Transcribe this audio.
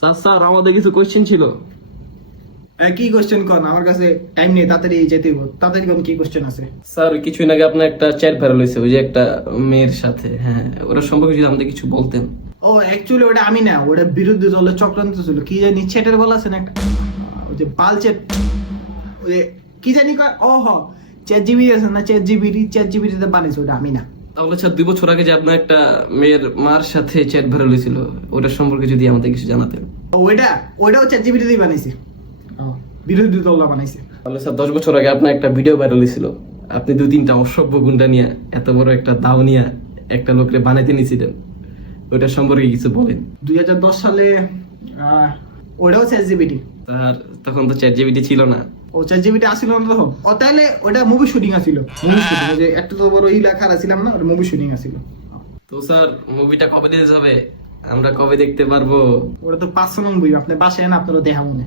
Sir আমাদের কিছু question ছিল। কি কোশ্চেন কর, আমার কাছে টাইম নেই, তাড়াতাড়ি যেতে হবে। তাড়াতাড়ি কোন কি কোশ্চেন আছে? স্যার কিছুদিন আগে আপনার একটা চ্যাট ভাইরাল হয়েছে ওই যে একটা মেয়ের সাথে, হ্যাঁ ওরা সম্পর্কে যদি আমাদের কিছু বলতেন। ও অ্যাকচুয়ালি ওটা আমি না, ওটা বিরোধী দলের চক্রান্ত ছিল। কি জানি চ্যাটের বলা আছে না একটা, ওই যে বাল চ্যাট, ওই যে কি জানি কয়, ও হ চ্যাট জিবিটি আছে না, চ্যাট জিবিটিতে বানিয়েছে, ওটা আমি না। তাহলে স্যার 2 বছর আগে যে আপনার একটা মেয়ের মার সাথে চ্যাট ভাইরাল হয়েছিল ওটার সম্পর্কে যদি আমাদের কিছু জানাতেন। ওইটাও চ্যাট জিবিটিতেই বানিয়েছে, বিরোধী দলরা বানাইছে। তাহলে স্যার 10 বছর আগে আপনার একটা ভিডিও ভাইরাল হয়েছিল, আপনি 2-3টা অসভ্য গুন্ডা নিয়ে এত বড় একটা দাও নিয়ে একটা লোকরে বানাইতে নিয়েছিলেন, ওটার সম্পর্কে কিছু বলেন। 2010 সালে ওটাও চ্যাট জিবিটি। স্যার তখন তো চ্যাট জিপিটি ছিল না। ও চ্যাট জিবিটি আসিল না তখন? ও তাহলে ওটা মুভি শুটিং আসিল, মুভি শুটিং, যে একটা তো বড় লেখা ছিলাম না, ওটা মুভি শুটিং আসিল। তো স্যার মুভিটা কবে দিতে যাবে, আমরা কবে দেখতে পারবো? ওটা তো 500 নং বই, আপনি বাসায় না, আপনারা দেখা মনে।